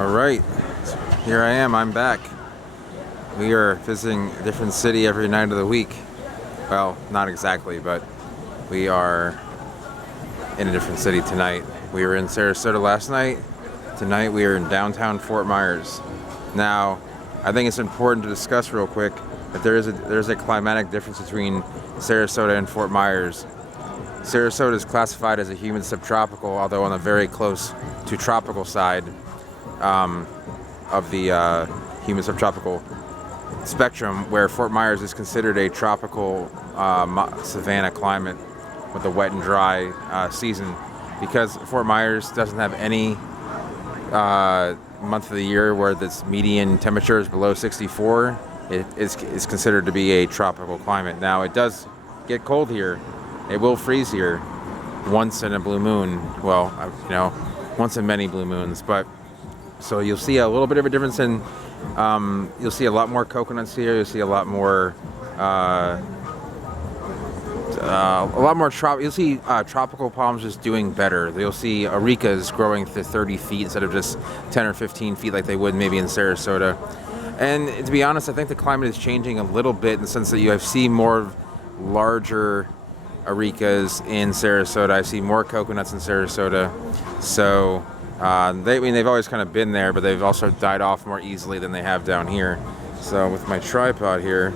All right, here I am. I'm back. We are visiting a different city every night of the week. Well, not exactly, but we are in a different city tonight. We were in Sarasota last night. Tonight we are in downtown Fort Myers. Now, I think it's important to discuss real quick that there's a climatic difference between Sarasota and Fort Myers. Sarasota is classified as a humid subtropical, although on the very close to tropical side of the humid subtropical spectrum, where Fort Myers is considered a tropical savanna climate with a wet and dry season. Because Fort Myers doesn't have any month of the year where this median temperature is below 64, it is considered to be a tropical climate. Now, it does get cold here. It will freeze here once in a blue moon. Well, once in many blue moons. But so you'll see a little bit of a difference in. You'll see a lot more coconuts here. You'll see a lot more. You'll see tropical palms just doing better. You'll see arecas growing to 30 feet instead of just 10 or 15 feet like they would maybe in Sarasota. And to be honest, I think the climate is changing a little bit in the sense that you see more larger arecas in Sarasota. I see more coconuts in Sarasota. So they've always kind of been there, but they've also died off more easily than they have down here. So with my tripod here,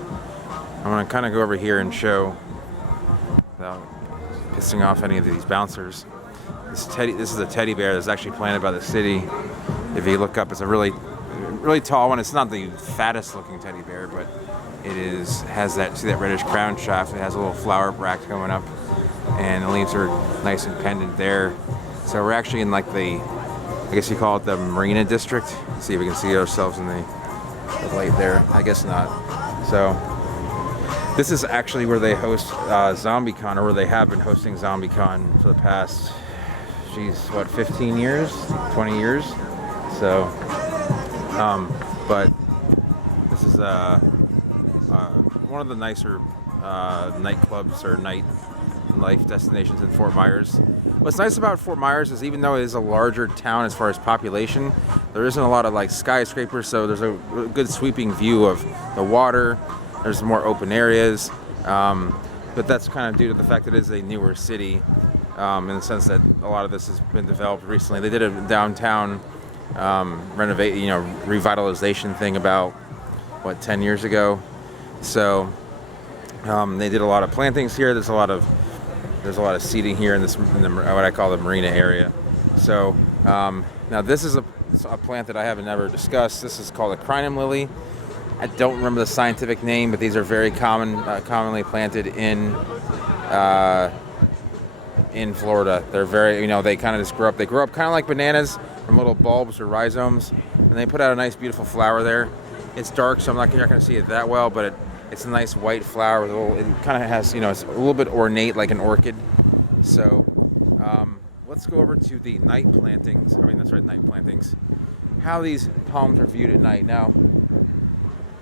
I'm going to kind of go over here and show, without pissing off any of these bouncers, this is a teddy bear that's actually planted by the city. If you look up, it's a really tall one. It's not the fattest looking teddy bear, but has that reddish crown shaft. It has a little flower bract going up, and the leaves are nice and pendant there. So we're actually in like I guess you call it the Marina District. Let's see if we can see ourselves in the light there. I guess not. So this is actually where they host ZombieCon, or where they have been hosting ZombieCon for the past, 15 years, 20 years. So, but this is one of the nicer nightclubs or nightlife destinations in Fort Myers. What's nice about Fort Myers is, even though it is a larger town as far as population, there isn't a lot of like skyscrapers, so there's a good sweeping view of the water. There's more open areas, but that's kind of due to the fact that it is a newer city, in the sense that a lot of this has been developed recently. They did a downtown revitalization thing about 10 years ago. So they did a lot of plantings here. There's a lot of seating here in what I call the marina area. So now this is a plant that I haven't ever discussed. This is called a crinum lily. I don't remember the scientific name, but these are very commonly planted in Florida. They're very, they kind of just grow up. They grow up kind of like bananas from little bulbs or rhizomes, and they put out a nice, beautiful flower there. It's dark, so you're not going to see it that well, but it's a nice white flower with it kind of has, it's a little bit ornate like an orchid. So let's go over to the night plantings. Night plantings. How these palms are viewed at night. Now,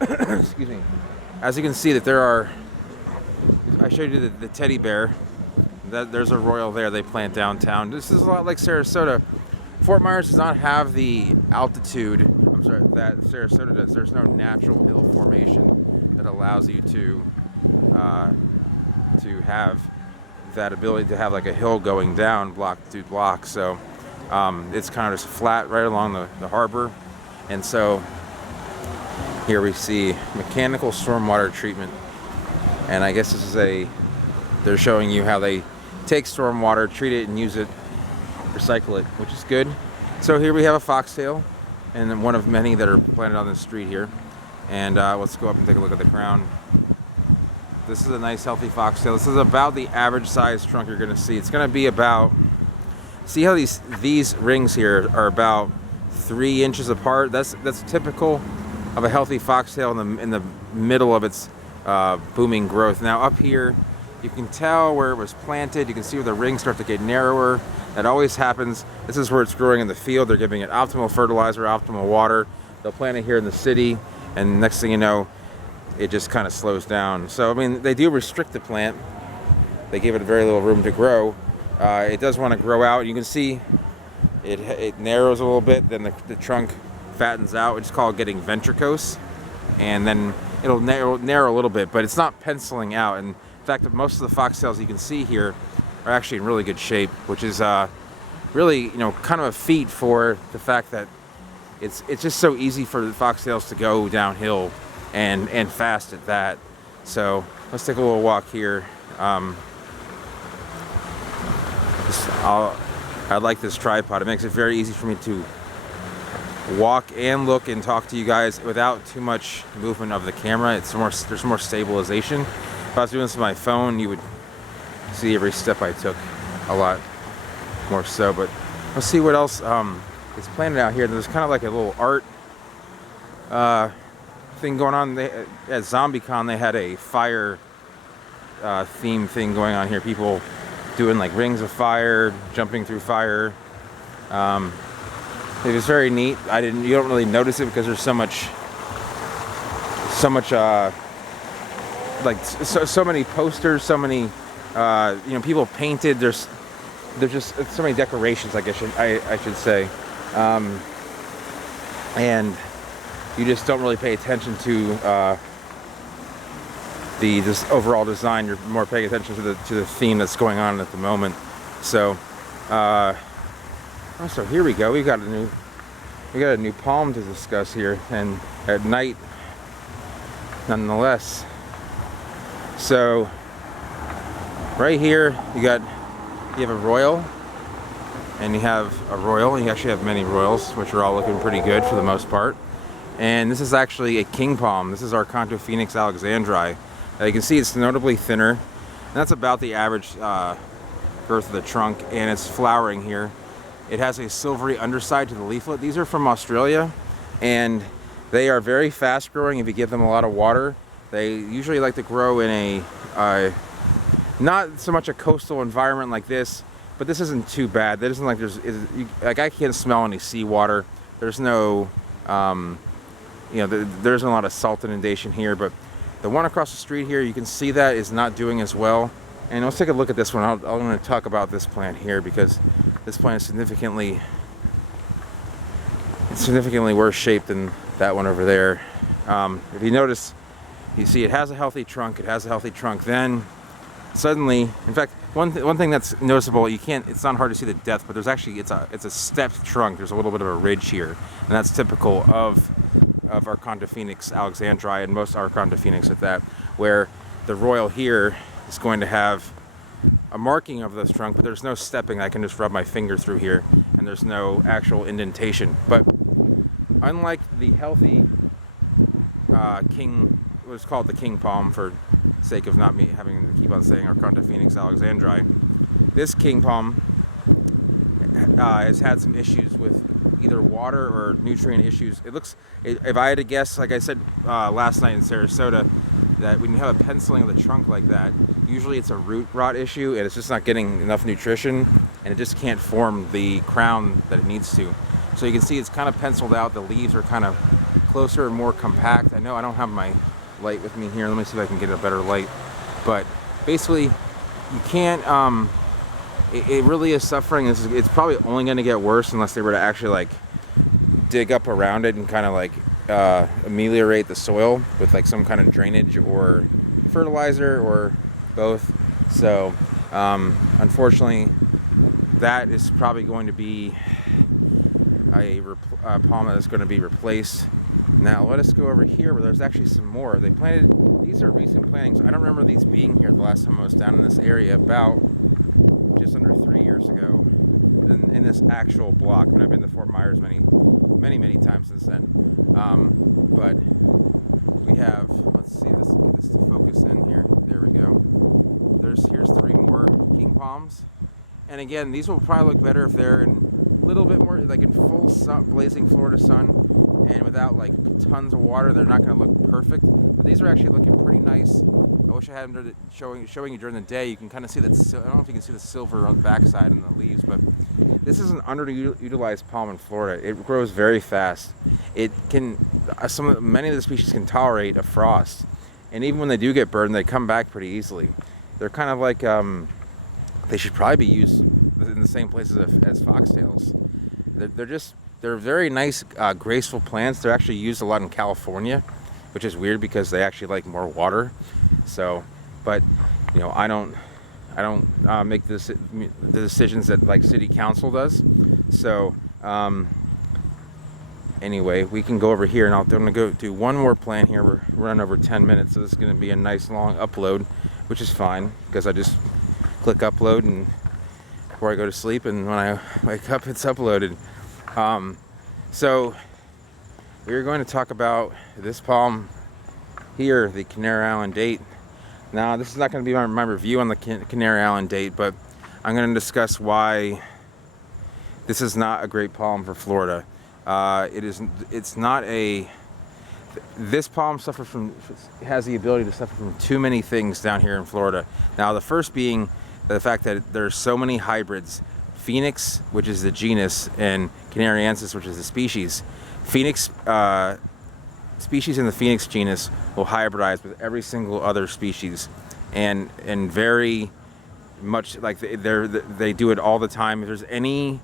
excuse me. As you can see, that I showed you the teddy bear. There's a royal there they plant downtown. This is a lot like Sarasota. Fort Myers does not have the altitude that Sarasota does. There's no natural hill formation that allows you to have that ability to have like a hill going down block to block. So it's kind of just flat right along the harbor. And so here we see mechanical stormwater treatment. And I guess they're showing you how they take stormwater, treat it, and use it, recycle it, which is good. So here we have a foxtail, and then one of many that are planted on the street here. And let's go up and take a look at the crown. This is a nice, healthy foxtail. This is about the average size trunk you're going to see. It's going to be about, see how these rings here are about 3 inches apart. That's typical of a healthy foxtail in the middle of its booming growth. Now up here, you can tell where it was planted. You can see where the rings start to get narrower. That always happens. This is where it's growing in the field. They're giving it optimal fertilizer, optimal water. They'll plant it here in the city, and next thing you know, it just kind of slows down. So, they do restrict the plant. They give it very little room to grow. It does want to grow out. You can see it narrows a little bit, then the trunk fattens out. We just call it getting ventricose, and then it'll narrow a little bit, but it's not penciling out. And in fact, most of the foxtails you can see here are actually in really good shape, which is really, kind of a feat for the fact that it's just so easy for the foxtails to go downhill and fast at that. So let's take a little walk here. I like this tripod. It makes it very easy for me to walk and look and talk to you guys without too much movement of the camera. There's more stabilization. If I was doing this with my phone, you would see every step I took a lot more so. But let's see what else is planted out here. There's kind of like a little art thing going on. At ZombieCon, they had a fire theme thing going on here. People doing like rings of fire, jumping through fire. It was very neat. You don't really notice it because there's so many posters, so many people painted. There's just so many decorations, I guess I should say, and you just don't really pay attention to this overall design. You're more paying attention to the theme that's going on at the moment. So so here we go. We got a new palm to discuss here, and at night nonetheless. So right here you have a royal, and you have a royal. You actually have many royals, which are all looking pretty good for the most part. And this is actually a king palm. This is Archontophoenix alexandri. You can see it's notably thinner, and that's about the average girth of the trunk, and it's flowering here. It has a silvery underside to the leaflet. These are from Australia, and they are very fast growing if you give them a lot of water. They usually like to grow in a not so much a coastal environment like this, but this isn't too bad. There isn't like I can't smell any seawater. There's no there isn't a lot of salt inundation here, but the one across the street here, you can see that is not doing as well. And let's take a look at this one. I'm going to talk about this plant here because this plant is significantly worse shape than that one over there. If you notice, you see it has a healthy trunk. Then suddenly, in fact, one thing that's noticeable, it's not hard to see the depth, but there's actually, it's a stepped trunk. There's a little bit of a ridge here, and that's typical of Archontophoenix alexandri, and most Archontophoenix at that, where the royal here is going to have a marking of this trunk, but there's no stepping. I can just rub my finger through here, and there's no actual indentation. But unlike the healthy king, what's called the king palm for sake of not me having to keep on saying Archontophoenix alexandri, this king palm has had some issues with either water or nutrient issues. If I had to guess, like I said last night in Sarasota, that when you have a penciling of the trunk like that, usually it's a root rot issue, and it's just not getting enough nutrition, and it just can't form the crown that it needs to. So you can see it's kind of penciled out. The leaves are kind of closer and more compact. I know I don't have my light with me here. Let me see if I can get a better light. But basically, you can't. It really is suffering. It's probably only going to get worse unless they were to actually like dig up around it and kind of like ameliorate the soil with like some kind of drainage or fertilizer or both. So unfortunately, that is probably going to be a palm that is going to be replaced. Now let us go over here where there's actually some more. They planted, these are recent plantings. I don't remember these being here the last time I was down in this area, about just under 3 years ago, in this actual block. I mean, I've been to Fort Myers many times since then. But we have, let's see, get this to focus in here. There we go. Here's 3 more king palms. And again, these will probably look better if they're in a little bit more, like in full sun, blazing Florida sun, and without like tons of water. They're not going to look perfect, but these are actually looking pretty nice. I wish I had them showing you during the day. You can kind of see that. I don't know if you can see the silver on the backside and the leaves, but this is an underutilized palm in Florida. It grows very fast. It can many of the species can tolerate a frost, and even when they do get burned, they come back pretty easily. They're kind of like they should probably be used in the same places as foxtails. They're just they're very nice, graceful plants. They're actually used a lot in California, which is weird because they actually like more water. So, but you know, I don't make the decisions that like city council does. So anyway, we can go over here, and I'm gonna go do one more plant here. We're running over 10 minutes, so this is gonna be a nice long upload, which is fine because I just click upload and before I go to sleep, and when I wake up it's uploaded. So we're going to talk about this palm here, the Canary Island date. Now this is not going to be my review on the Canary Island date, but I'm going to discuss why this is not a great palm for Florida. It's not a, this palm has the ability to suffer from too many things down here in Florida. Now the first being the fact that there's so many hybrids. Phoenix, which is the genus, and Canariensis, which is the species. Phoenix species in the Phoenix genus will hybridize with every single other species, and very much like they do it all the time. If there's any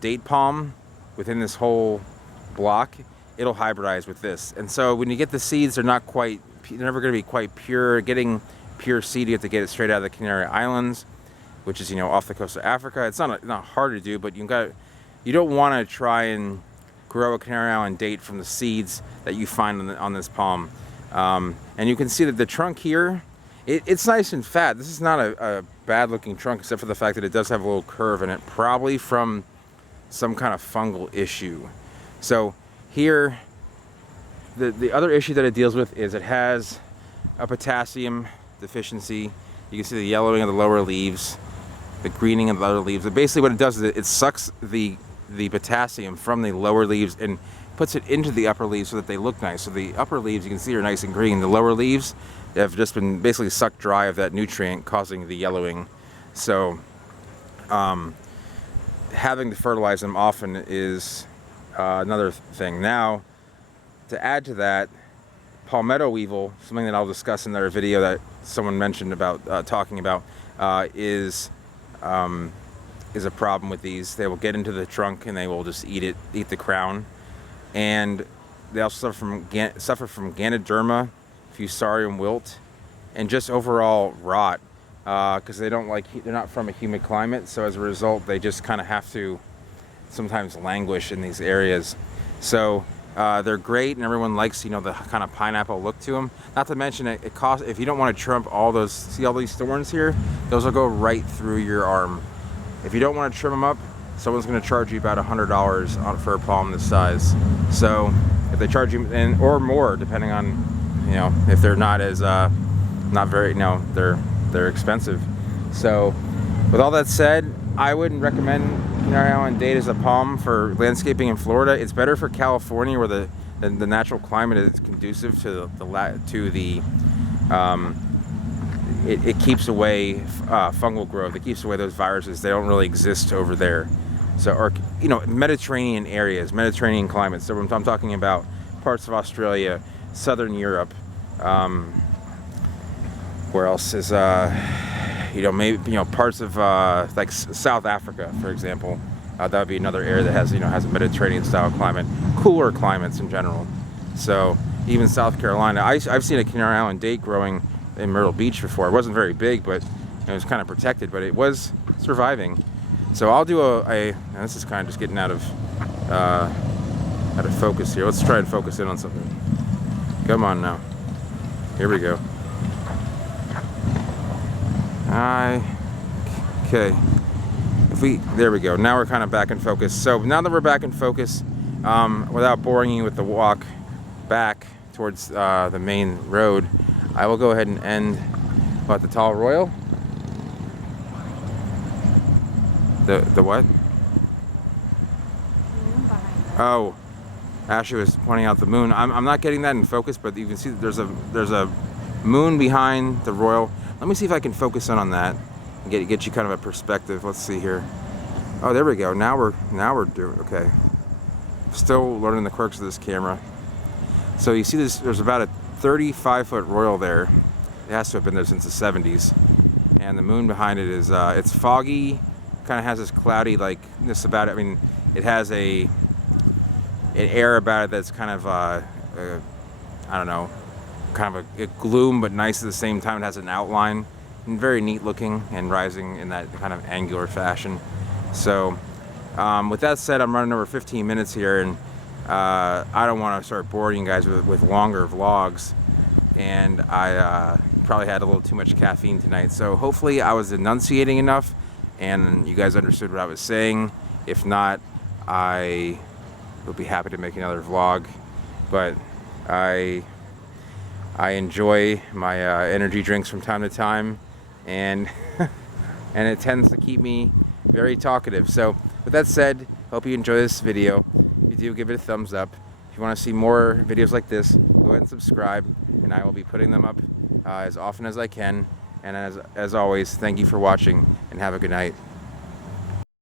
date palm within this whole block, it'll hybridize with this. And so when you get the seeds, they're never going to be quite pure. Getting pure seed, you have to get it straight out of the Canary Islands, which is, you know, off the coast of Africa. It's not hard to do, but you don't want to try and grow a Canary Island date from the seeds that you find on this palm. And you can see that the trunk here, it's nice and fat. This is not a bad looking trunk, except for the fact that it does have a little curve in it, probably from some kind of fungal issue. So here, the other issue that it deals with is it has a potassium deficiency. You can see the yellowing of the lower leaves, the greening of the other leaves. But basically what it does is it sucks the potassium from the lower leaves and puts it into the upper leaves so that they look nice. So the upper leaves, you can see, are nice and green. The lower leaves have just been basically sucked dry of that nutrient, causing the yellowing. So having to fertilize them often is another thing. Now, to add to that, palmetto weevil, something that I'll discuss in their video that someone mentioned about talking about, is a problem with these. They will get into the trunk and they will just eat the crown, and they also suffer from Ganoderma, Fusarium wilt, and just overall rot because they're not from a humid climate. So as a result, they just kind of have to sometimes languish in these areas. So they're great, and everyone likes, you know, the kind of pineapple look to them. Not to mention it costs, if you don't want to trim all those, see all these thorns here? Those will go right through your arm. If you don't want to trim them up, someone's going to charge you about $100 for a palm this size. So if they charge you, or more, depending on, you know, if they're not as not very, you know, they're expensive. So with all that said, I wouldn't recommend Canary Island date as a palm for landscaping in Florida. It's better for California, where the natural climate is conducive to it keeps away fungal growth. It keeps away those viruses. They don't really exist over there. So, or, you know, Mediterranean areas, Mediterranean climates. So I'm talking about parts of Australia, Southern Europe. Where else is you know, maybe, you know, parts of like South Africa, for example. That would be another area that has a Mediterranean style climate, cooler climates in general. So even South Carolina, I've seen a Canary Island date growing in Myrtle Beach before. It wasn't very big, but it was kind of protected, but it was surviving. So I'll do and this is kind of just getting out of focus here. Let's try and focus in on something. Come on now. Here we go. Okay. There we go. Now we're kind of back in focus. So now that we're back in focus, without boring you with the walk back towards the main road, I will go ahead and end the Tall Royal. The what? Oh, Ashley was pointing out the moon. I'm not getting that in focus, but you can see that there's a moon behind the Royal. Let me see if I can focus in on that and get you kind of a perspective. Let's see here. Oh, there we go. Now we're doing okay. Still learning the quirks of this camera. So you see this, there's about a 35-foot Royal there. It has to have been there since the 70s. And the moon behind it is it's foggy, kind of has this cloudy likeness about it. I mean, it has an air about it that's kind of I don't know, kind of a gloom, but nice at the same time. It has an outline and very neat looking and rising in that kind of angular fashion. So with that said, I'm running over 15 minutes here, and I don't want to start boring you guys with longer vlogs, and I probably had a little too much caffeine tonight. So hopefully I was enunciating enough and you guys understood what I was saying. If not, I will be happy to make another vlog. But I enjoy my energy drinks from time to time, and and it tends to keep me very talkative. So with that said, hope you enjoy this video. If you do, give it a thumbs up. If you want to see more videos like this, go ahead and subscribe, and I will be putting them up as often as I can. And as always, thank you for watching, and have a good night.